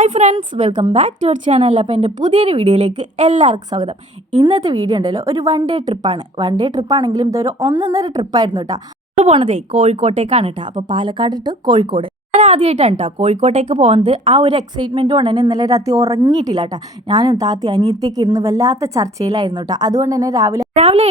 Hi friends, welcome back to our channel. അപ്പോൾ എൻ്റെ പുതിയൊരു വീഡിയോയിലേക്ക് എല്ലാവർക്കും സ്വാഗതം. ഇന്നത്തെ വീഡിയോ ഉണ്ടല്ലോ ഒരു വൺ ഡേ ട്രിപ്പാണെങ്കിലും ഇതൊരു ഒന്നൊന്നര ട്രിപ്പായിരുന്നു കേട്ടോ. അത് പോണതേ കോഴിക്കോട്ടേക്കാണ് കേട്ടോ. അപ്പോൾ പാലക്കാട് ടു കോഴിക്കോട്. ഞാൻ ആദ്യമായിട്ടാണ് കേട്ടോ കോഴിക്കോട്ടേക്ക് പോകുന്നത്. ആ ഒരു എക്സൈറ്റ്മെൻറ്റ് കൊണ്ട് തന്നെ ഇന്നലെ രാത്രി ഉറങ്ങിയിട്ടില്ല കേട്ടോ. ഞാനും താത്തി അനിയത്തേക്ക് ഇരുന്ന് വല്ലാത്ത ചർച്ചയിലായിരുന്നു കേട്ടോ. അതുകൊണ്ട് തന്നെ രാവിലെ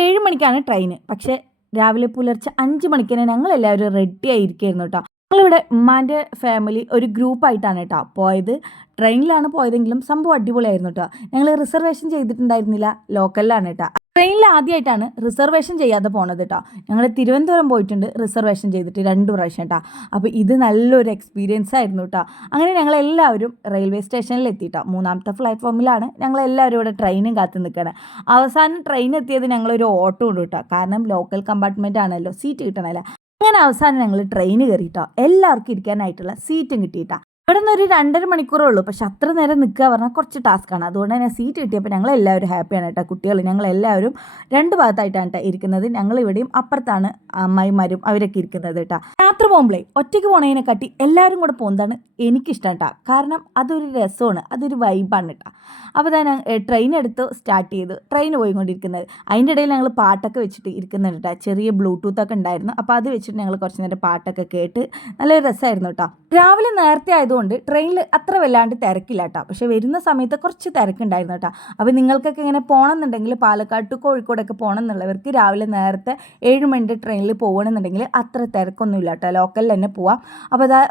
7 മണിക്കാണ് ട്രെയിന്. പക്ഷേ രാവിലെ പുലർച്ചെ 5 മണിക്ക് തന്നെ ഞങ്ങളെല്ലാവരും റെഡി ആയിരിക്കുമായിരുന്നു കേട്ടോ. ഞങ്ങളിവിടെ ഉമ്മാൻ്റെ ഫാമിലി ഒരു ഗ്രൂപ്പായിട്ടാണ് കേട്ടോ പോയത്. ട്രെയിനിലാണ് പോയതെങ്കിലും സംഭവം അടിപൊളിയായിരുന്നു കേട്ടോ. ഞങ്ങൾ റിസർവേഷൻ ചെയ്തിട്ടുണ്ടായിരുന്നില്ല, ലോക്കലിലാണ് കേട്ടോ. ട്രെയിനിൽ ആദ്യമായിട്ടാണ് റിസർവേഷൻ ചെയ്യാതെ പോണത് കേട്ടോ. ഞങ്ങൾ തിരുവനന്തപുരം പോയിട്ടുണ്ട് റിസർവേഷൻ ചെയ്തിട്ട് 2 പ്രാവശ്യം കേട്ടോ. അപ്പോൾ ഇത് നല്ലൊരു എക്സ്പീരിയൻസ് ആയിരുന്നു കേട്ടോ. അങ്ങനെ ഞങ്ങളെല്ലാവരും റെയിൽവേ സ്റ്റേഷനിൽ എത്തിയിട്ടോ. 3ാമത്തെ പ്ലാറ്റ്ഫോമിലാണ് ഞങ്ങളെല്ലാവരും ഇവിടെ ട്രെയിനും കാത്ത് നിൽക്കണം. അവസാനം ട്രെയിൻ എത്തിയത് ഞങ്ങളൊരു ഓട്ടോ ഉണ്ട് കേട്ടോ. കാരണം ലോക്കൽ കമ്പാർട്ട്മെൻ്റ് ആണല്ലോ, സീറ്റ് കിട്ടണമല്ലോ. അങ്ങനെ അവസാനം ഞങ്ങൾ ട്രെയിൻ കയറിയിട്ടോ. എല്ലാവർക്കും ഇരിക്കാനായിട്ടുള്ള സീറ്റും കിട്ടിയിട്ടാ. ഇവിടെ നിന്ന് ഒരു 2.5 മണിക്കൂറേ ഉള്ളൂ. പക്ഷെ അത്ര നേരം നിൽക്കുക പറഞ്ഞാൽ കുറച്ച് ടാസ്ക്കാണ്. അതുകൊണ്ട് തന്നെ സീറ്റ് കിട്ടിയപ്പോൾ ഞങ്ങളെല്ലാവരും ഹാപ്പിയാണ് കേട്ടോ. കുട്ടികൾ ഞങ്ങളെല്ലാവരും 2 ഭാഗത്തായിട്ടാണ് കേട്ടോ ഇരിക്കുന്നത്. ഞങ്ങളിവിടെയും അപ്പുറത്താണ് അമ്മായിമാരും അവരൊക്കെ ഇരിക്കുന്നത് കേട്ടോ. യാത്ര പോകുമ്പോഴേ ഒറ്റയ്ക്ക് പോണതിനെക്കാട്ടി എല്ലാവരും കൂടെ പോകുന്നതാണ് എനിക്കിഷ്ടം കേട്ടോ. കാരണം അതൊരു രസമാണ്, അതൊരു വൈബാണ് കേട്ടോ. അപ്പോൾ ഞാൻ ട്രെയിൻ എടുത്ത് സ്റ്റാർട്ട് ചെയ്തു. ട്രെയിൻ പോയിക്കൊണ്ടിരിക്കുന്നത് അതിൻ്റെ ഇടയിൽ ഞങ്ങൾ പാട്ടൊക്കെ വെച്ചിട്ട് ഇരിക്കുന്നുണ്ട് കേട്ടോ. ചെറിയ ബ്ലൂടൂത്തൊക്കെ ഉണ്ടായിരുന്നു. അപ്പോൾ അത് വെച്ചിട്ട് ഞങ്ങൾ കുറച്ച് നേരം പാട്ടൊക്കെ കേട്ട് നല്ലൊരു രസമായിരുന്നു കേട്ടോ. രാവിലെ നേരത്തെ ആയതുകൊണ്ട് ട്രെയിനിൽ അത്ര വല്ലാണ്ട് തിരക്കില്ല കേട്ടോ. പക്ഷെ വരുന്ന സമയത്ത് കുറച്ച് തിരക്കുണ്ടായിരുന്നു കേട്ടോ. അപ്പോൾ നിങ്ങൾക്കൊക്കെ ഇങ്ങനെ പോകണമെന്നുണ്ടെങ്കിൽ പാലക്കാട് ടു കോഴിക്കോടൊക്കെ പോകണം എന്നുള്ളവർക്ക് രാവിലെ നേരത്തെ 7 മണിൻ്റെ ട്രെയിനിൽ പോകണമെന്നുണ്ടെങ്കിൽ അത്ര തിരക്കൊന്നുമില്ല കേട്ടോ. ലോക്കലിൽ തന്നെ പോവാം. അപ്പോൾ അതാ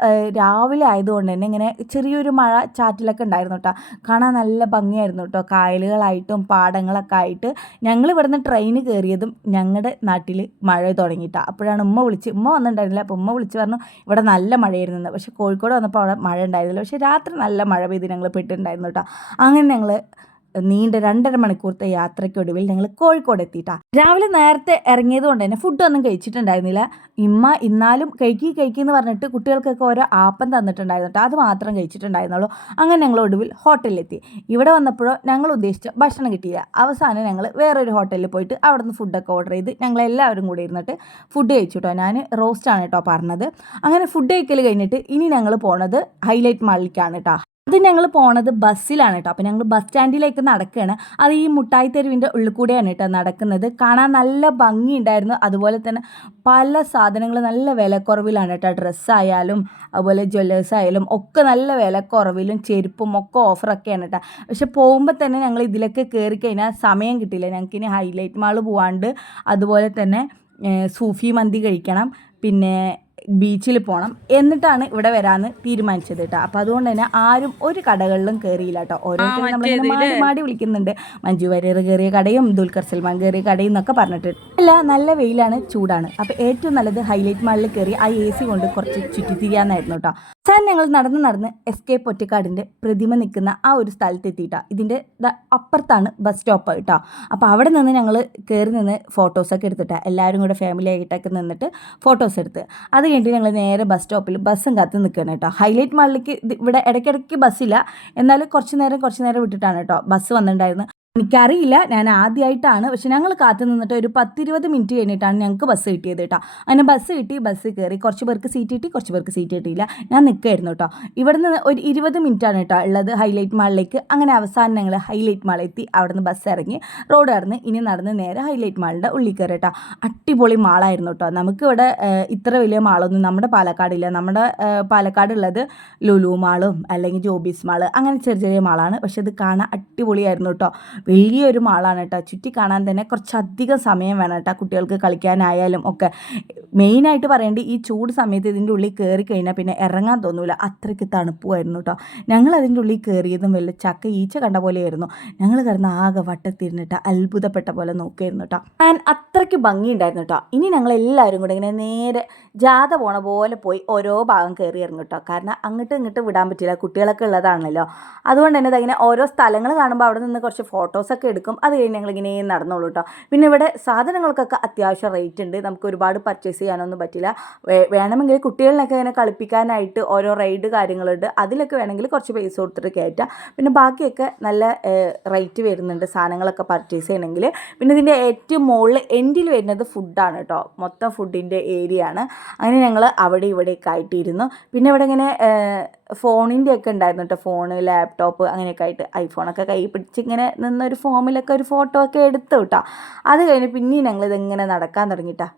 രാവിലെ ആയതുകൊണ്ട് തന്നെ ഇങ്ങനെ ചെറിയൊരു മഴ ചാറ്റിലൊക്കെ ഉണ്ടായിരുന്നു കേട്ടോ. കാണാൻ നല്ല ഭംഗിയായിരുന്നു കേട്ടോ. കായലുകളായിട്ടും പാടങ്ങളൊക്കെ ആയിട്ട്. ഞങ്ങൾ ഇവിടുന്ന് ട്രെയിൻ കയറിയതും ഞങ്ങളുടെ നാട്ടിൽ മഴ തുടങ്ങിയിട്ടാണ്. അപ്പോഴാണ് ഉമ്മ വന്നിട്ടുണ്ടായിരുന്നില്ല. അപ്പോൾ ഉമ്മ വിളിച്ച് പറഞ്ഞു ഇവിടെ നല്ല മഴയായിരുന്നു. പക്ഷേ കോഴിക്കോട് വന്നപ്പോൾ അവിടെ മഴ ഉണ്ടായിരുന്നില്ല. പക്ഷേ രാത്രി നല്ല മഴ പെയ്ത് ഞങ്ങൾ പെട്ടിട്ടുണ്ടായിരുന്നു കേട്ടോ. അങ്ങനെ ഞങ്ങൾ നീണ്ട 2.5 മണിക്കൂറത്തെ യാത്രയ്ക്കൊടുവിൽ ഞങ്ങൾ കോഴിക്കോട് എത്തിയിട്ടാണ്. രാവിലെ നേരത്തെ ഇറങ്ങിയത് കൊണ്ട് തന്നെ ഫുഡൊന്നും കഴിച്ചിട്ടുണ്ടായിരുന്നില്ല. ഇമ്മ ഇന്നാലും കഴിക്കുന്നു പറഞ്ഞിട്ട് കുട്ടികൾക്കൊക്കെ ഓരോ ആപ്പം തന്നിട്ടുണ്ടായിരുന്നു കേട്ടോ. അത് മാത്രം കഴിച്ചിട്ടുണ്ടായിരുന്നുള്ളൂ. അങ്ങനെ ഞങ്ങൾ ഒടുവിൽ ഹോട്ടലിലെത്തി. ഇവിടെ വന്നപ്പോഴോ ഞങ്ങൾ ഉദ്ദേശിച്ച ഭക്ഷണം കിട്ടിയില്ല. അവസാനം ഞങ്ങൾ വേറൊരു ഹോട്ടലിൽ പോയിട്ട് അവിടെ നിന്ന് ഫുഡൊക്കെ ഓർഡർ ചെയ്ത് ഞങ്ങളെല്ലാവരും കൂടി ഇരുന്നിട്ട് ഫുഡ് കഴിച്ചു കേട്ടോ. ഞാൻ റോസ്റ്റാണ് കേട്ടോ പറഞ്ഞത്. അങ്ങനെ ഫുഡ് കഴിക്കൽ കഴിഞ്ഞിട്ട് ഇനി ഞങ്ങൾ പോണത് ഹൈലൈറ്റ് മാളിലേക്കാണ് കേട്ടോ. അത് ഞങ്ങൾ പോണത് ബസ്സിലാണ് കേട്ടോ. അപ്പോൾ ഞങ്ങൾ ബസ് സ്റ്റാൻഡിലേക്ക് നടക്കുകയാണ്. അത് ഈ മുട്ടായി തെരുവിൻ്റെ ഉള്ളിൽ കൂടെയാണ് കേട്ടോ നടക്കുന്നത്. കാണാൻ നല്ല ഭംഗിയുണ്ടായിരുന്നു. അതുപോലെ തന്നെ പല സാധനങ്ങൾ നല്ല വിലക്കുറവിലാണ് കേട്ടോ. ഡ്രസ്സായാലും അതുപോലെ ജ്വല്ലേഴ്സ് ആയാലും ഒക്കെ നല്ല വിലക്കുറവിലും ചെരുപ്പും ഒക്കെ ഓഫറൊക്കെയാണ് കേട്ടോ. പക്ഷെ പോകുമ്പോൾ തന്നെ ഞങ്ങൾ ഇതിലൊക്കെ കയറി കഴിഞ്ഞാൽ സമയം കിട്ടില്ല. ഞങ്ങൾക്കിനി ഹൈലൈറ്റ് മാൾ പോകാണ്ട് അതുപോലെ തന്നെ സൂഫി മന്തി കഴിക്കണം, പിന്നെ ബീച്ചിൽ പോകണം. എന്നിട്ടാണ് ഇവിടെ വരാമെന്ന് തീരുമാനിച്ചത് കേട്ടോ. അപ്പോൾ അതുകൊണ്ട് തന്നെ ആരും ഒരു കടകളിലും കയറിയില്ല കേട്ടോ. ഓരോരുത്തരും നമ്മളിങ്ങനെ മാടി വിളിക്കുന്നുണ്ട്. മഞ്ജു വാര്യർ കയറിയ കടയും ദുൽഖർ സൽമാൻ കയറിയ കടയും എന്നൊക്കെ പറഞ്ഞിട്ട്. അല്ല, നല്ല വെയിലാണ്, ചൂടാണ്. അപ്പോൾ ഏറ്റവും നല്ലത് ഹൈലൈറ്റ് മാളിൽ കയറി ആ AC കൊണ്ട് കുറച്ച് ചുറ്റിത്തിരിയാന്നായിരുന്നു കേട്ടോ. ഞങ്ങൾ നടന്ന് എസ്കേപ്പ് പൊറ്റക്കാടിൻ്റെ പ്രതിമ നിൽക്കുന്ന ആ ഒരു സ്ഥലത്ത് എത്തിയിട്ടാണ്. ഇതിൻ്റെ അപ്പുറത്താണ് ബസ് സ്റ്റോപ്പ് കേട്ടോ. അപ്പോൾ അവിടെ നിന്ന് ഞങ്ങൾ കയറി നിന്ന് ഫോട്ടോസൊക്കെ എടുത്തിട്ടാണ് എല്ലാവരും കൂടെ ഫാമിലി ആയിട്ടൊക്കെ നിന്നിട്ട് ഫോട്ടോസ് എടുത്ത്. അത് കഴിഞ്ഞിട്ട് ഞങ്ങൾ നേരെ ബസ് സ്റ്റോപ്പിൽ ബസ്സും കാത്ത് നിൽക്കുകയാണ് കേട്ടോ. ഹൈലൈറ്റ് മാളിലേക്ക് ഇവിടെ ഇടയ്ക്കിടയ്ക്ക് ബസ്സില്ല, എന്നാലും കുറച്ച് നേരം വിട്ടിട്ടാണ് കേട്ടോ ബസ് വന്നിട്ടുണ്ടായിരുന്നത്. എനിക്കറിയില്ല, ഞാൻ ആദ്യമായിട്ടാണ്. പക്ഷെ ഞങ്ങൾ കാത്തു നിന്നിട്ട് ഒരു 10-20 മിനിറ്റ് കഴിഞ്ഞിട്ടാണ് ഞങ്ങൾക്ക് ബസ് കിട്ടിയത് കേട്ടോ. അങ്ങനെ ബസ് കിട്ടി, ബസ് കയറി. കുറച്ച് പേർക്ക് സീറ്റ് കിട്ടി, കുറച്ച് പേർക്ക് സീറ്റ് കിട്ടിയില്ല. ഞാൻ നിൽക്കുമായിരുന്നു കേട്ടോ. ഇവിടുന്ന് ഒരു 20 മിനിറ്റാണ് കേട്ടോ ഉള്ളത് ഹൈലൈറ്റ് മാളിലേക്ക്. അങ്ങനെ അവസാനം ഞങ്ങൾ ഹൈലൈറ്റ് മാളിൽ എത്തി. അവിടെ നിന്ന് ബസ് ഇറങ്ങി റോഡ് കടന്ന് ഇനി നടന്ന് നേരെ ഹൈലൈറ്റ് മാളിൻ്റെ ഉള്ളിൽ കയറി കേട്ടോ. അടിപൊളി മാളായിരുന്നു കേട്ടോ. നമുക്കിവിടെ ഇത്ര വലിയ മാളൊന്നും നമ്മുടെ പാലക്കാടില്ല. നമ്മുടെ പാലക്കാടുള്ളത് ലുലു മാളും അല്ലെങ്കിൽ ജോബീസ് മാള് അങ്ങനെ ചെറിയ മാളാണ്. പക്ഷെ ഇത് കാണാൻ അടിപൊളിയായിരുന്നു കേട്ടോ. വലിയൊരു മാളാണ് കേട്ടോ. ചുറ്റി കാണാൻ തന്നെ കുറച്ചധികം സമയം വേണം കേട്ടോ, കുട്ടികൾക്ക് കളിക്കാനായാലും ഒക്കെ. മെയിനായിട്ട് പറയേണ്ടത് ഈ ചൂട് സമയത്ത് ഇതിൻ്റെ ഉള്ളിൽ കയറി കഴിഞ്ഞാൽ പിന്നെ ഇറങ്ങാൻ തോന്നില്ല, അത്രയ്ക്ക് തണുപ്പുമായിരുന്നു കേട്ടോ. ഞങ്ങൾ അതിൻ്റെ ഉള്ളിൽ കയറിയതും വല്ല ചക്ക ഈച്ച കണ്ട പോലെയായിരുന്നു. ഞങ്ങൾ കിടന്ന് ആകെ വട്ടത്തിരുന്നിട്ട് അത്ഭുതപ്പെട്ട പോലെ നോക്കിയിരുന്നു കേട്ടോ. അത്രയ്ക്ക് ഭംഗിയുണ്ടായിരുന്നു കേട്ടോ. ഇനി ഞങ്ങൾ എല്ലാവരും കൂടെ ഇങ്ങനെ നേരെ ജാഥ പോണ പോലെ പോയി ഓരോ ഭാഗം കയറി ഇറങ്ങും കേട്ടോ. കാരണം അങ്ങോട്ടും ഇങ്ങോട്ടും വിടാൻ പറ്റില്ല, കുട്ടികളൊക്കെ ഉള്ളതാണല്ലോ. അതുകൊണ്ട് തന്നെ ഇങ്ങനെ ഓരോ സ്ഥലങ്ങൾ കാണുമ്പോൾ അവിടെ നിന്ന് കുറച്ച് ഫോട്ടോസൊക്കെ എടുക്കും. അത് കഴിഞ്ഞ് ഞങ്ങളിങ്ങനെ നടന്നോളൂ കേട്ടോ. പിന്നെ ഇവിടെ സാധനങ്ങൾക്കൊക്കെ അത്യാവശ്യം റേറ്റ് ഉണ്ട്. നമുക്ക് ഒരുപാട് പർച്ചേസ് ചെയ്യാനൊന്നും പറ്റില്ല. വേണമെങ്കിൽ കുട്ടികളിനൊക്കെ ഇങ്ങനെ കളിപ്പിക്കാനായിട്ട് ഓരോ റൈഡ് കാര്യങ്ങളുണ്ട്. അതിലൊക്കെ വേണമെങ്കിൽ കുറച്ച് പൈസ കൊടുത്തിട്ട് കയറ്റാം. പിന്നെ ബാക്കിയൊക്കെ നല്ല റേറ്റ് വരുന്നുണ്ട് സാധനങ്ങളൊക്കെ പർച്ചേസ് ചെയ്യണമെങ്കിൽ. പിന്നെ ഇതിൻ്റെ ഏറ്റവും മുകളിൽ എൻഡിൽ വരുന്നത് ഫുഡാണ് കേട്ടോ. മൊത്തം ഫുഡിൻ്റെ ഏരിയ ആണ്. അങ്ങനെ ഞങ്ങൾ അവിടെ ഇവിടെയൊക്കെ ആയിട്ടിരുന്നു. പിന്നെ ഇവിടെ ഇങ്ങനെ ഫോണിൻ്റെ ഒക്കെ ഉണ്ടായിരുന്നു കേട്ടോ, ഫോണ്, ലാപ്ടോപ്പ് അങ്ങനെയൊക്കെ ആയിട്ട്. ഐഫോണൊക്കെ കൈ പിടിച്ച് ഇങ്ങനെ നിന്നൊരു ഫോമിലൊക്കെ ഒരു ഫോട്ടോ ഒക്കെ എടുത്തു കേട്ടോ. അത് കഴിഞ്ഞ് പിന്നെയും ഞങ്ങളിതിങ്ങനെ നടക്കാൻ തുടങ്ങിയിട്ടാ.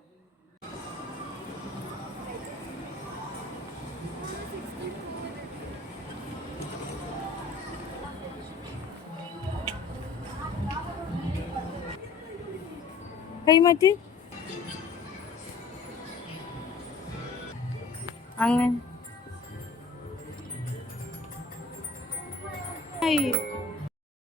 കൈമാറ്റി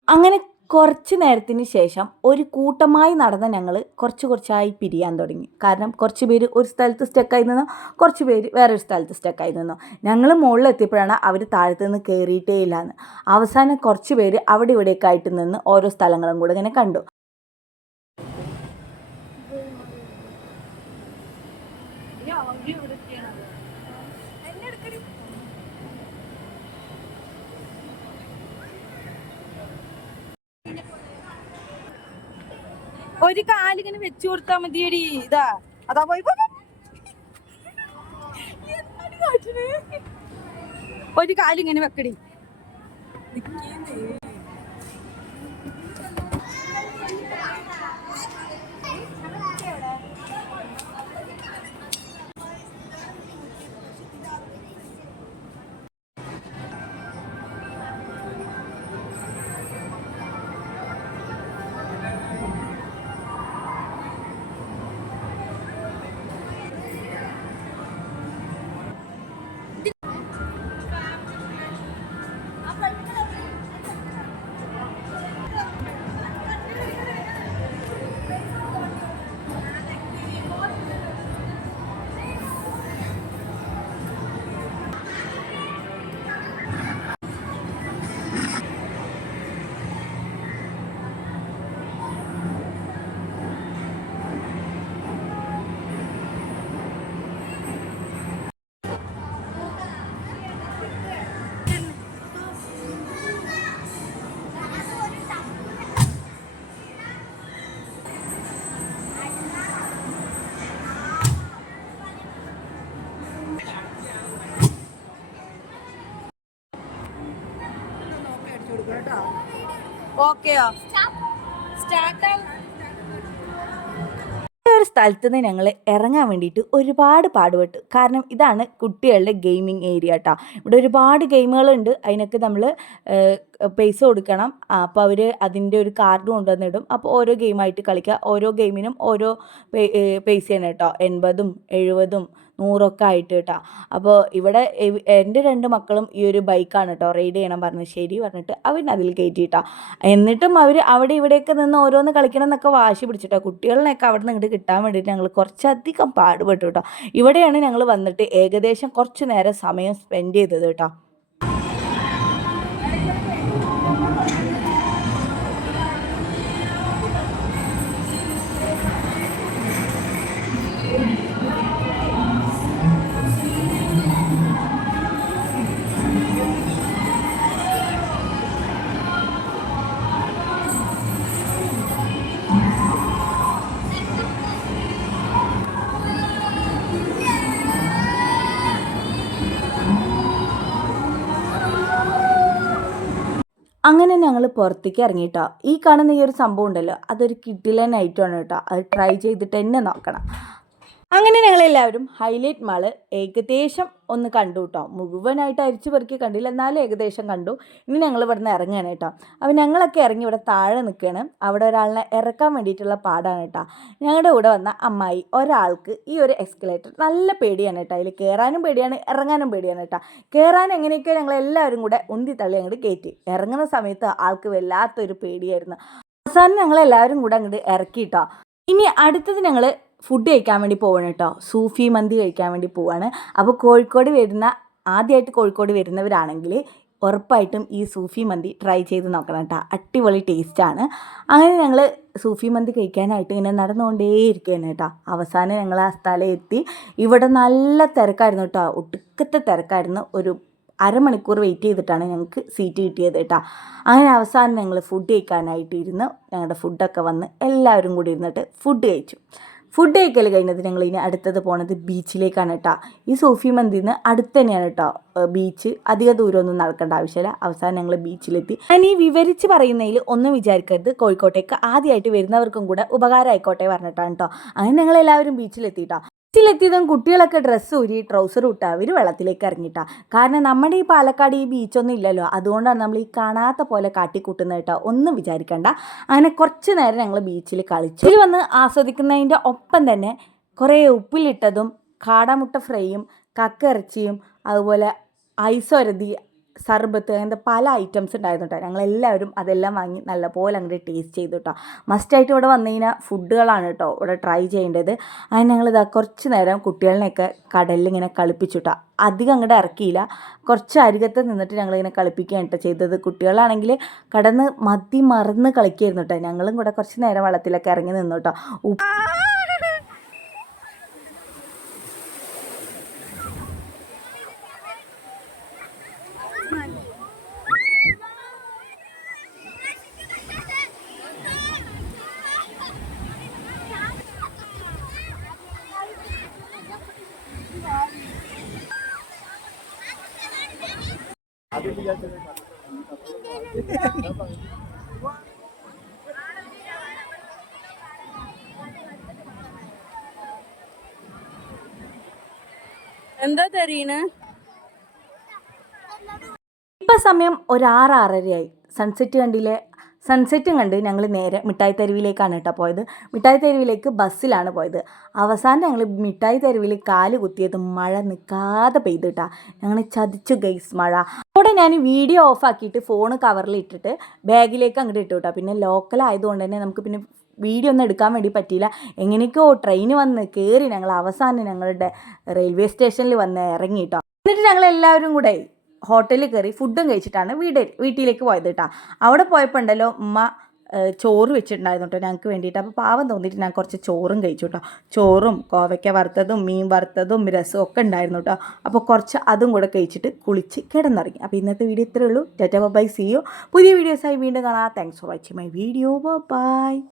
അങ്ങനെ കുറച്ച് നേരത്തിന് ശേഷം ഒരു കൂട്ടമായി നടന്ന ഞങ്ങൾ കുറച്ചായി പിരിയാൻ തുടങ്ങി. കാരണം കുറച്ച് പേര് ഒരു സ്ഥലത്ത് സ്റ്റക്കായി നിന്നു, കുറച്ച് പേര് വേറൊരു സ്ഥലത്ത് സ്റ്റക്കായി നിന്നു. ഞങ്ങൾ മുകളിലെത്തിയപ്പോഴാണ് അവർ താഴത്തു നിന്ന് കയറിയിട്ടേ ഇല്ലാന്ന്. അവസാനം കുറച്ച് പേര് അവിടെ ഇവിടെയൊക്കെ ആയിട്ട് നിന്ന് ഓരോ സ്ഥലങ്ങളും കൂടെ ഇങ്ങനെ കണ്ടു. ഒരു കാലിങ്ങനെ വെച്ചു കൊടുത്താ മതിയടി. ഇതാ അതാ പോയി ഒരു കാലിങ്ങനെ വെക്കടി. ഓക്കെയോ? ഒരു സ്ഥലത്ത് നിന്ന് ഞങ്ങൾ ഇറങ്ങാൻ വേണ്ടിയിട്ട് ഒരുപാട് പാടുപെട്ടു. കാരണം ഇതാണ് കുട്ടികളുടെ ഗെയിമിംഗ് ഏരിയ കേട്ടോ. ഇവിടെ ഒരുപാട് ഗെയിമുകളുണ്ട്. അതിനൊക്കെ നമ്മൾ പൈസ കൊടുക്കണം. അപ്പോൾ അവർ അതിൻ്റെ ഒരു കാർഡ് കൊണ്ടുവന്നിടും. അപ്പോൾ ഓരോ ഗെയിമായിട്ട് കളിക്കുക. ഓരോ ഗെയിമിനും ഓരോ പൈസയാണ് കേട്ടോ, 80ഉം 70ഉം 100ഒക്കെ ആയിട്ട് കേട്ടോ. അപ്പോൾ ഇവിടെ എൻ്റെ 2 മക്കളും ഈ ഒരു ബൈക്കാണ് കേട്ടോ റൈഡ് ചെയ്യണം പറഞ്ഞു. ശരി പറഞ്ഞിട്ട് അവനതിൽ കയറ്റിയിട്ടാ. എന്നിട്ടും അവർ അവിടെ ഇവിടെയൊക്കെ നിന്ന് ഓരോന്ന് കളിക്കണം എന്നൊക്കെ വാശി പിടിച്ചിട്ടോ. കുട്ടികളിനെയൊക്കെ അവിടെ നിന്ന് ഇങ്ങോട്ട് കിട്ടാൻ വേണ്ടിയിട്ട് ഞങ്ങൾ കുറച്ചധികം പാടുപെട്ടു കേട്ടോ. ഇവിടെയാണ് ഞങ്ങൾ വന്നിട്ട് ഏകദേശം കുറച്ച് നേരം സമയം സ്പെൻഡ് ചെയ്തത് കേട്ടോ. അങ്ങനെ ഞങ്ങൾ പുറത്തേക്ക് ഇറങ്ങിയിട്ടോ. ഈ കാണുന്ന ഈ ഒരു സംഭവം ഉണ്ടല്ലോ, അതൊരു കിഡിലൻ ഐറ്റമാണ് കേട്ടോ. അത് ട്രൈ ചെയ്തിട്ട് തന്നെ നോക്കണം. അങ്ങനെ ഞങ്ങളെല്ലാവരും ഹൈലൈറ്റ് മാള് ഏകദേശം ഒന്ന് കണ്ടു കേട്ടോ. മുഴുവനായിട്ട് അരിച്ചു പെറുക്കി കണ്ടില്ല, എന്നാലും ഏകദേശം കണ്ടു. ഇനി ഞങ്ങൾ ഇവിടെ നിന്ന് ഇറങ്ങുകയാണ് കേട്ടോ. അപ്പോൾ ഞങ്ങളൊക്കെ ഇറങ്ങി ഇവിടെ താഴെ നിൽക്കുകയാണ്. അവിടെ ഒരാളിനെ ഇറക്കാൻ വേണ്ടിയിട്ടുള്ള പാടാണ് കേട്ടോ. ഞങ്ങളുടെ കൂടെ വന്ന അമ്മായി ഒരാൾക്ക് ഈ ഒരു എസ്കലേറ്റർ നല്ല പേടിയാണ് കേട്ടോ. അതിൽ കയറാനും പേടിയാണ്, ഇറങ്ങാനും പേടിയാണ് കേട്ടോ. കയറാൻ എങ്ങനെയൊക്കെയോ ഞങ്ങളെല്ലാവരും കൂടെ ഉന്തി തള്ളി അങ്ങോട്ട് കയറ്റി. ഇറങ്ങുന്ന സമയത്ത് ആൾക്ക് വല്ലാത്തൊരു പേടിയായിരുന്നു. അവസാനം ഞങ്ങളെല്ലാവരും കൂടെ അങ്ങോട്ട് ഇറക്കിയിട്ടോ. ഇനി അടുത്തത് ഞങ്ങൾ ഫുഡ് കഴിക്കാൻ വേണ്ടി പോവാണ് കേട്ടോ. സൂഫി മന്തി കഴിക്കാൻ വേണ്ടി പോവാണ്. അപ്പോൾ ആദ്യമായിട്ട് കോഴിക്കോട് വരുന്നവരാണെങ്കിൽ ഉറപ്പായിട്ടും ഈ സൂഫി മന്തി ട്രൈ ചെയ്ത് നോക്കണം കേട്ടോ. അടിപൊളി ടേസ്റ്റാണ്. അങ്ങനെ ഞങ്ങൾ സൂഫി മന്തി കഴിക്കാനായിട്ട് ഇങ്ങനെ നടന്നുകൊണ്ടേയിരിക്കുകയാണ് കേട്ടോ. അവസാനം ഞങ്ങൾ ആ സ്ഥലം എത്തി. ഇവിടെ നല്ല തിരക്കായിരുന്നു കേട്ടോ, ഒടുക്കത്തെ തിരക്കായിരുന്നു. ഒരു അരമണിക്കൂർ വെയിറ്റ് ചെയ്തിട്ടാണ് ഞങ്ങൾക്ക് സീറ്റ് കിട്ടിയത് കേട്ടോ. അങ്ങനെ അവസാനം ഞങ്ങൾ ഫുഡ് കഴിക്കാനായിട്ട് ഇരുന്ന് ഞങ്ങളുടെ ഫുഡൊക്കെ വന്ന് എല്ലാവരും കൂടി ഇരുന്നിട്ട് ഫുഡ് കഴിച്ചു. ഫുഡ് കഴിക്കൽ കഴിഞ്ഞത് ഞങ്ങൾ ഇനി അടുത്തത് പോണത് ബീച്ചിലേക്കാണ് കേട്ടോ. ഈ സൂഫി മന്തിന്ന് അടുത്ത് തന്നെയാണ് കേട്ടോ ബീച്ച്. അധിക ദൂരമൊന്നും നടക്കേണ്ട ആവശ്യമില്ല. അവസാനം ഞങ്ങൾ ബീച്ചിലെത്തി. ഞാൻ ഈ വിവരിച്ച് പറയുന്നതിൽ ഒന്നും വിചാരിക്കരുത്, കോഴിക്കോട്ടേക്ക് ആദ്യമായിട്ട് വരുന്നവർക്കും കൂടെ ഉപകാരമായിക്കോട്ടെ പറഞ്ഞിട്ടാണ് കേട്ടോ. അങ്ങനെ ഞങ്ങളെല്ലാവരും ബീച്ചിലെത്തിയിട്ടോ. ബീച്ചിലെത്തിയതും കുട്ടികളൊക്കെ ഡ്രസ്സ് ഊരി ട്രൗസർ ഇട്ട് അവർ വെള്ളത്തിലേക്ക് ഇറങ്ങിയിട്ടാ. കാരണം നമ്മുടെ ഈ പാലക്കാട് ഈ ബീച്ചൊന്നും ഇല്ലല്ലോ, അതുകൊണ്ടാണ് നമ്മൾ ഈ കാണാത്ത പോലെ കാട്ടിക്കൂട്ടുന്നത് കേട്ടോ. ഒന്നും വിചാരിക്കണ്ട. അങ്ങനെ കുറച്ച് നേരം ഞങ്ങൾ ബീച്ചിൽ കളിച്ചു. ഇതിൽ വന്ന് ആസ്വദിക്കുന്നതിൻ്റെ ഒപ്പം തന്നെ കുറേ ഉപ്പിലിട്ടതും കാടമുട്ട ഫ്രൈയും കക്കിറച്ചിയും അതുപോലെ ഐസൊരതി സർബത്ത് അങ്ങനത്തെ പല ഐറ്റംസ് ഉണ്ടായിരുന്നു കേട്ടോ. ഞങ്ങളെല്ലാവരും അതെല്ലാം വാങ്ങി നല്ലപോലെ അങ്ങോട്ട് ടേസ്റ്റ് ചെയ്തു കേട്ടോ. മസ്റ്റായിട്ട് ഇവിടെ വന്നു കഴിഞ്ഞാൽ ഫുഡുകളാണ് കേട്ടോ ഇവിടെ ട്രൈ ചെയ്യേണ്ടത്. അതിന് ഞങ്ങളിതാ കുറച്ച് നേരം കുട്ടികളിനെയൊക്കെ കടലിൽ ഇങ്ങനെ കളിപ്പിച്ചു കേട്ടോ. അധികം അങ്ങോട്ട് ഇറക്കിയില്ല, കുറച്ച് അരികത്ത് നിന്നിട്ട് ഞങ്ങളിങ്ങനെ കളിപ്പിക്കുകയാണ് കേട്ടോ ചെയ്തത്. കുട്ടികളാണെങ്കിൽ കടന്ന് മതി മറന്ന് കളിക്കുകയായിരുന്നു കേട്ടോ. ഞങ്ങളും കൂടെ കുറച്ച് നേരം വെള്ളത്തിലൊക്കെ ഇറങ്ങി നിന്നു കേട്ടോ. എന്താ തരീണ്? ഇപ്പം സമയം ഒരു 6-6:30 സൺസെറ്റ് കണ്ടില്ലേ? സൺസെറ്റും കണ്ട് ഞങ്ങൾ നേരെ മിഠായി തെരുവിലേക്കാണ് കേട്ടോ പോയത്. മിഠായി തെരുവിലേക്ക് ബസ്സിലാണ് പോയത്. അവസാനം ഞങ്ങൾ മിഠായി തെരുവിൽ കാല് കുത്തിയത് മഴ നിൽക്കാതെ പെയ്തിട്ടാ. ഞങ്ങൾ ചതിച്ചു ഗൈസ് മഴ. അവിടെ ഞാൻ വീഡിയോ ഓഫാക്കിയിട്ട് ഫോൺ കവറിൽ ഇട്ടിട്ട് ബാഗിലേക്ക് അങ്ങോട്ട് ഇട്ടു കേട്ടോ. പിന്നെ ലോക്കൽ ആയതുകൊണ്ട് തന്നെ നമുക്ക് പിന്നെ വീഡിയോ ഒന്നും എടുക്കാൻ വേണ്ടി പറ്റിയില്ല. എങ്ങനെയൊക്കെയോ ട്രെയിൻ വന്ന് കയറി ഞങ്ങൾ അവസാനം ഞങ്ങളുടെ റെയിൽവേ സ്റ്റേഷനിൽ വന്ന് ഇറങ്ങി കേട്ടോ. എന്നിട്ട് ഞങ്ങളെല്ലാവരും കൂടെ ഹോട്ടലിൽ കയറി ഫുഡും കഴിച്ചിട്ടാണ് വീട്ടിലേക്ക് പോയത് കേട്ടോ. അവിടെ പോയപ്പോൾ ഉണ്ടല്ലോ ഉമ്മ ചോറ് വെച്ചിട്ടുണ്ടായിരുന്നു കേട്ടോ ഞങ്ങൾക്ക് വേണ്ടിയിട്ട്. അപ്പോൾ പാവം തോന്നിയിട്ട് ഞാൻ കുറച്ച് ചോറും കഴിച്ചു കേട്ടോ. ചോറും കോവയ്ക്ക വറുത്തതും മീൻ വറുത്തതും രസവും ഒക്കെ ഉണ്ടായിരുന്നു കേട്ടോ. അപ്പോൾ കുറച്ച് അതും കൂടെ കഴിച്ചിട്ട് കുളിച്ച് കിടന്നിറങ്ങി. അപ്പോൾ ഇന്നത്തെ വീഡിയോ ഇത്രയേ ഉള്ളൂ. Tata bye, see you. പുതിയ വീഡിയോസായി വീണ്ടും കാണാം. Thanks for watching my video. By.